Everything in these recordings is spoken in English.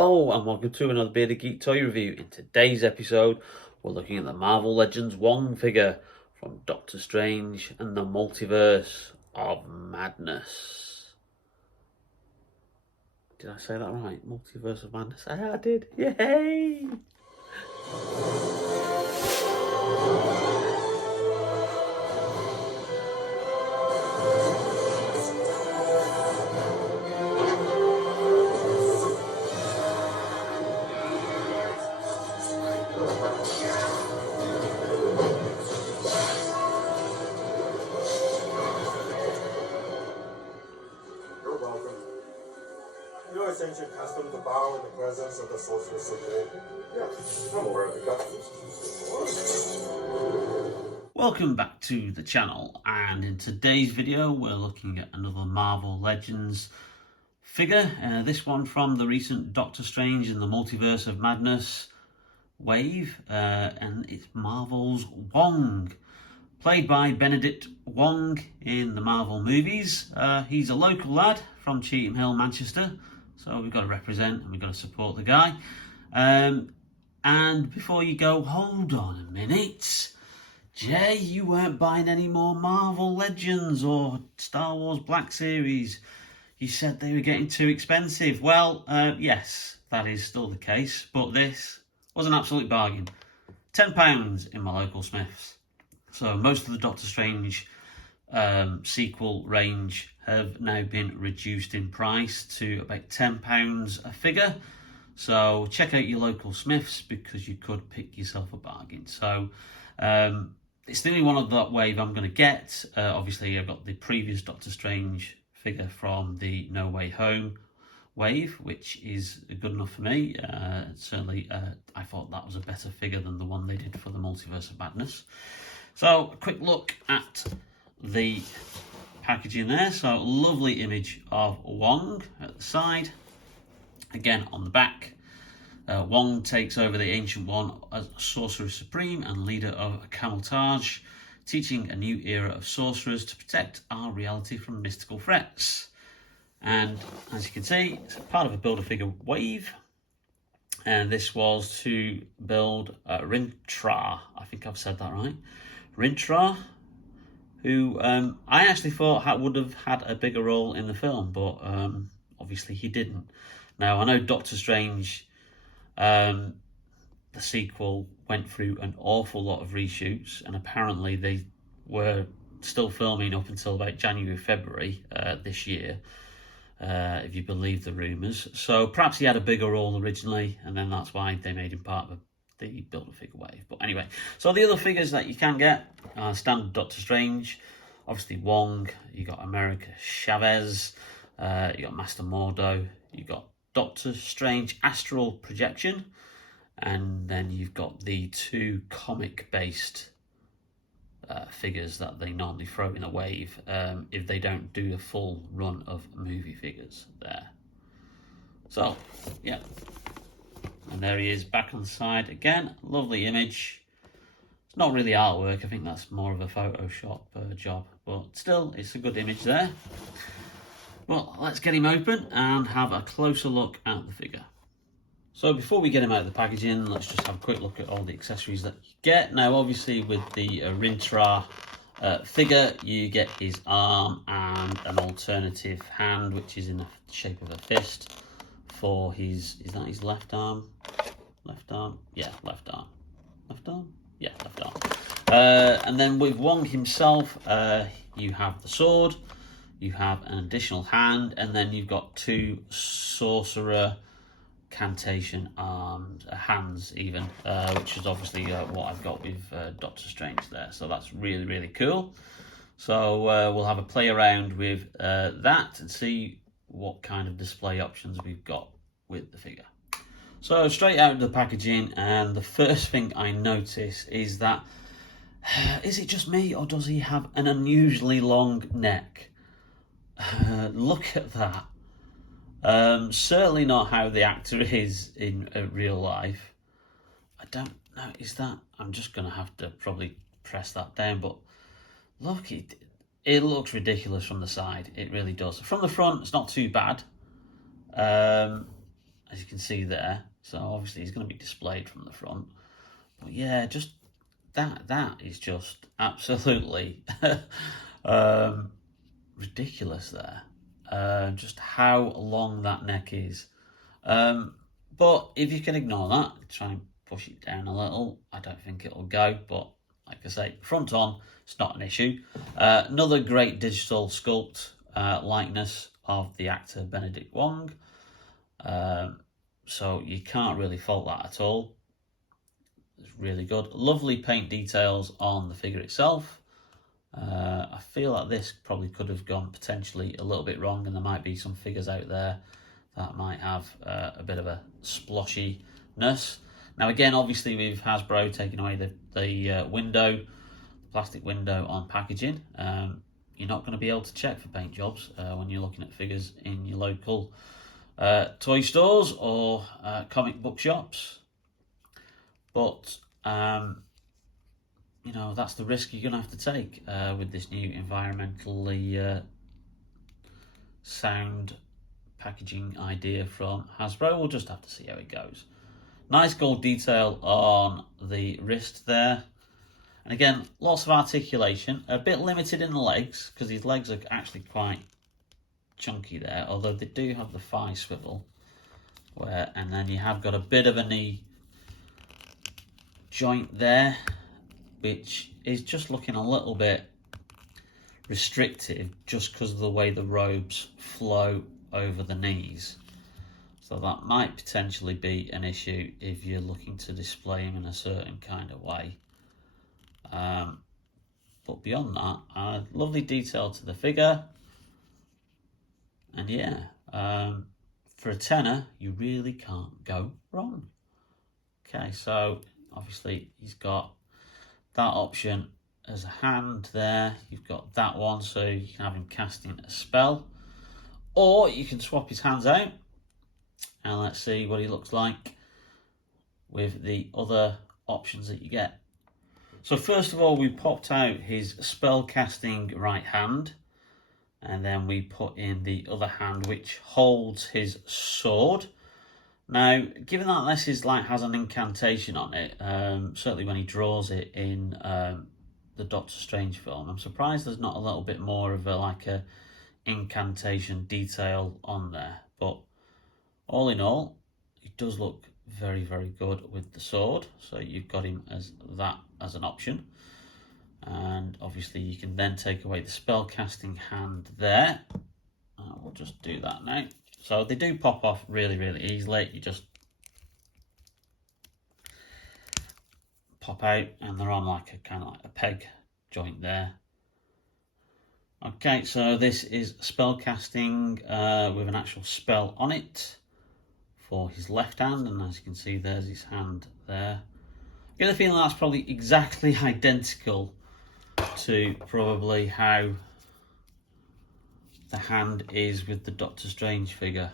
Hello and welcome to another Bearded Geek toy review. In today's episode, we're looking at the Marvel Legends Wong figure from Doctor Strange and the Multiverse of Madness. Did I say that right? Multiverse of Madness? I did. Yay! It's ancient custom to bow in the presence of the sorceress of the... Yeah, I'm aware of the customs. Welcome back to the channel, and in today's video we're looking at another Marvel Legends figure. This one from the recent Doctor Strange and the Multiverse of Madness wave, and it's Marvel's Wong. Played by Benedict Wong in the Marvel movies. He's a local lad from Cheetham Hill, Manchester. So we've got to represent and we've got to support the guy. And before you go, hold on a minute. Jay, you weren't buying any more Marvel Legends or Star Wars Black Series. You said they were getting too expensive. Well, yes, that is still the case. But this was an absolute bargain. £10 in my local Smiths. So most of the Doctor Strange sequel range have now been reduced in price to about £10 a figure. So check out your local Smiths because you could pick yourself a bargain. So it's the only one of that wave I'm going to get. Obviously, I've got the previous Doctor Strange figure from the No Way Home wave, which is good enough for me. Certainly, I thought that was a better figure than the one they did for the Multiverse of Madness. So a quick look at the packaging there. So lovely image of Wong at the side. Again on the back, Wong takes over the Ancient One as Sorcerer Supreme and leader of Camouflage, teaching a new era of sorcerers to protect our reality from mystical threats. And as you can see, it's part of a Build-A-Figure wave. And this was to build Rintrah. I think I've said that right. Rintrah, who I actually thought would have had a bigger role in the film, but obviously he didn't. Now, I know Doctor Strange, the sequel, went through an awful lot of reshoots, and apparently they were still filming up until about January, February this year, if you believe the rumours. So perhaps he had a bigger role originally, and then that's why they made him part of the Build-A-Figure wave. But anyway, so the other figures that you can get are standard Doctor Strange, obviously Wong, you got America Chavez, you got Master Mordo, you got Doctor Strange Astral Projection, and then you've got the two comic-based figures that they normally throw in a wave if they don't do a full run of movie figures there. So, yeah. And there he is back on the side again. Lovely image. It's not really artwork. I think that's more of a Photoshop job. But still, it's a good image there. Well, let's get him open and have a closer look at the figure. So before we get him out of the packaging, let's just have a quick look at all the accessories that you get. Now, obviously, with the Rintrah figure, you get his arm and an alternative hand, which is in the shape of a fist. For his, is that his left arm? Left arm? Yeah, left arm. Left arm? Yeah, left arm. And then with Wong himself, you have the sword, you have an additional hand, and then you've got two sorcerer cantation arms, hands even, which is obviously what I've got with Doctor Strange there. So that's really, really cool. So we'll have a play around with that and see what kind of display options we've got with the figure. So straight out of the packaging, and the first thing I notice is that, is it just me or does he have an unusually long neck? Look at that. Certainly not how the actor is in real life. I don't know, is that, I'm just going to have to probably press that down, but look, it looks ridiculous from the side. It really does. From the front, it's not too bad. as you can see there. So obviously he's going to be displayed from the front. But yeah, just that is just absolutely ridiculous there. Just how long that neck is. But if you can ignore that, try and push it down a little. I don't think it'll go, but like I say, front on, it's not an issue. Another great digital sculpt likeness of the actor Benedict Wong. So you can't really fault that at all. It's really good. Lovely paint details on the figure itself. I feel like this probably could have gone potentially a little bit wrong, and there might be some figures out there that might have a bit of a sploshiness. Now again, obviously with Hasbro taking away the window, plastic window on packaging, you're not going to be able to check for paint jobs when you're looking at figures in your local toy stores or comic book shops. But you know, that's the risk you're going to have to take with this new environmentally sound packaging idea from Hasbro. We'll just have to see how it goes. Nice gold detail on the wrist there. And again, lots of articulation. A bit limited in the legs, because his legs are actually quite chunky there, although they do have the thigh swivel. And then you have got a bit of a knee joint there, which is just looking a little bit restrictive just because of the way the robes flow over the knees. So that might potentially be an issue if you're looking to display him in a certain kind of way. But beyond that, lovely detail to the figure. And yeah, for a tenner, you really can't go wrong. Okay, so obviously he's got that option as a hand there. You've got that one, so you can have him casting a spell. Or you can swap his hands out. And let's see what he looks like with the other options that you get. So first of all, we popped out his spell casting right hand. And then we put in the other hand, which holds his sword. Now, given that this is has an incantation on it, certainly when he draws it in the Doctor Strange film, I'm surprised there's not a little bit more of a incantation detail on there. But all in all, it does look very, very good with the sword. So you've got him as that as an option. And obviously you can then take away the spell casting hand there. We'll just do that now. So they do pop off really, really easily. You just pop out and they're on a peg joint there. Okay, so this is spell casting with an actual spell on it for his left hand, and as you can see, there's his hand there. I get the feeling that's probably exactly identical to probably how the hand is with the Doctor Strange figure.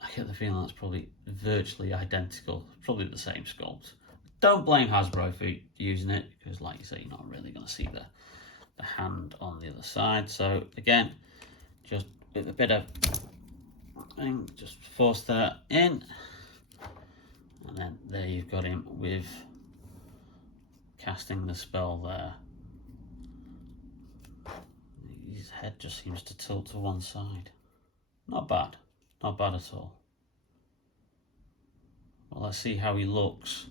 I get the feeling that's probably virtually identical, probably the same sculpt. Don't blame Hasbro for using it, because like you say, you're not really going to see the hand on the other side. So again, just with a bit of thing, just force that in, and then there you've got him with casting the spell there. His head just seems to tilt to one side. Not bad at all. Well, let's see how he looks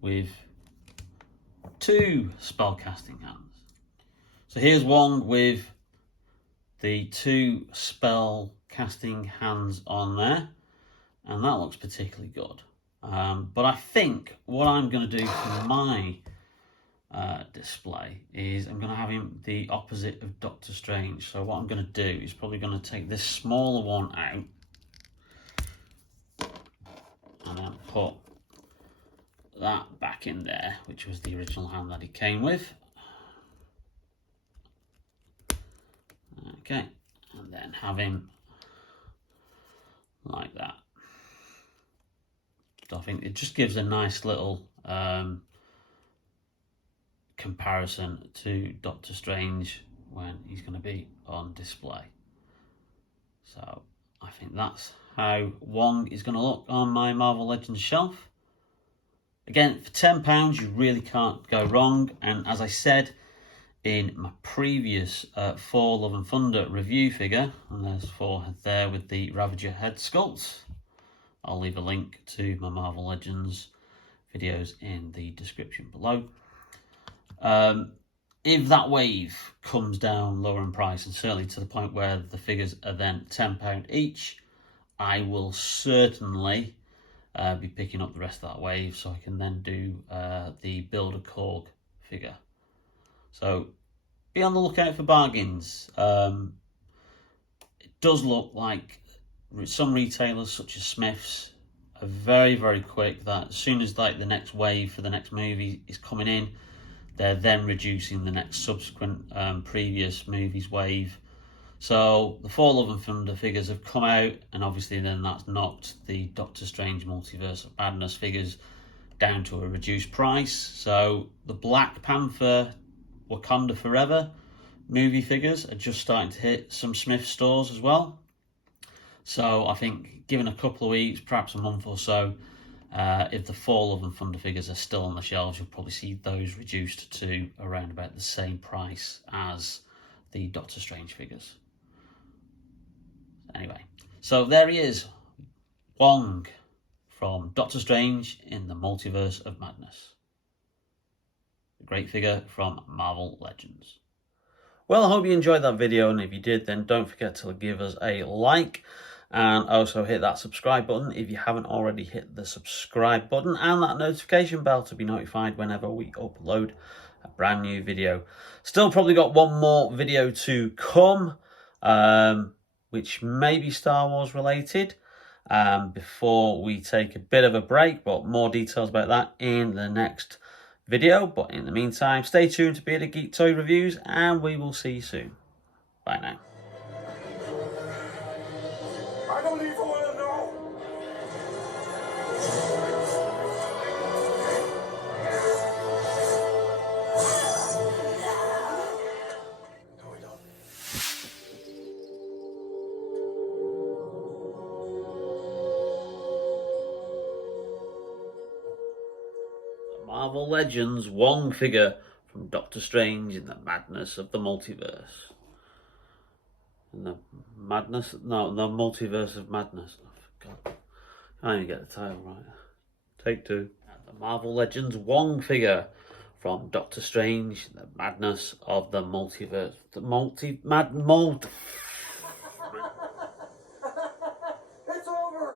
with two spell casting hands. So here's Wong with the two spell casting hands on there, and that looks particularly good. But I think what I'm going to do for my display is I'm going to have him the opposite of Doctor Strange. So what I'm going to do is probably going to take this smaller one out and then put that back in there, which was the original hand that he came with. Okay, and then have him like that. So I think it just gives a nice little comparison to Doctor Strange when he's going to be on display. So I think that's how Wong is going to look on my Marvel Legends shelf. Again, for £10, you really can't go wrong. And as I said in my previous Thor Love and Thunder review figure, and there's Thor there with the Ravager head sculpt. I'll leave a link to my Marvel Legends videos in the description below. If that wave comes down lower in price, and certainly to the point where the figures are then £10 each, I will certainly be picking up the rest of that wave, so I can then do the Builder Korg figure. So be on the lookout for bargains. It does look like some retailers, such as Smith's, are very, very quick that as soon as like the next wave for the next movie is coming in, they're then reducing the next subsequent previous movie's wave. So the Thor Love and Thunder figures have come out, and obviously then that's knocked the Doctor Strange Multiverse of Madness figures down to a reduced price. So the Black Panther Wakanda Forever movie figures are just starting to hit some Smith stores as well. So I think given a couple of weeks, perhaps a month or so, if the Thor Love and Thunder figures are still on the shelves, you'll probably see those reduced to around about the same price as the Doctor Strange figures. Anyway, so there he is, Wong from Doctor Strange in the Multiverse of Madness. A great figure from Marvel Legends. Well, I hope you enjoyed that video, and if you did, then don't forget to give us a like, and also hit that subscribe button if you haven't already hit the subscribe button, and that notification bell to be notified whenever we upload a brand new video. Still probably got one more video to come, which may be Star Wars related, before we take a bit of a break, but more details about that in the next video. But in the meantime, stay tuned to Bearded Geek Toy Reviews, and we will see you soon. Bye now. I don't even want to know. No, we don't. Marvel Legends Wong figure from Doctor Strange in the Madness of the Multiverse. In the Madness? No, the Multiverse of Madness. Oh, for God. Can't even get the title right. Take two. The Marvel Legends Wong figure from Doctor Strange, the Madness of the Multiverse.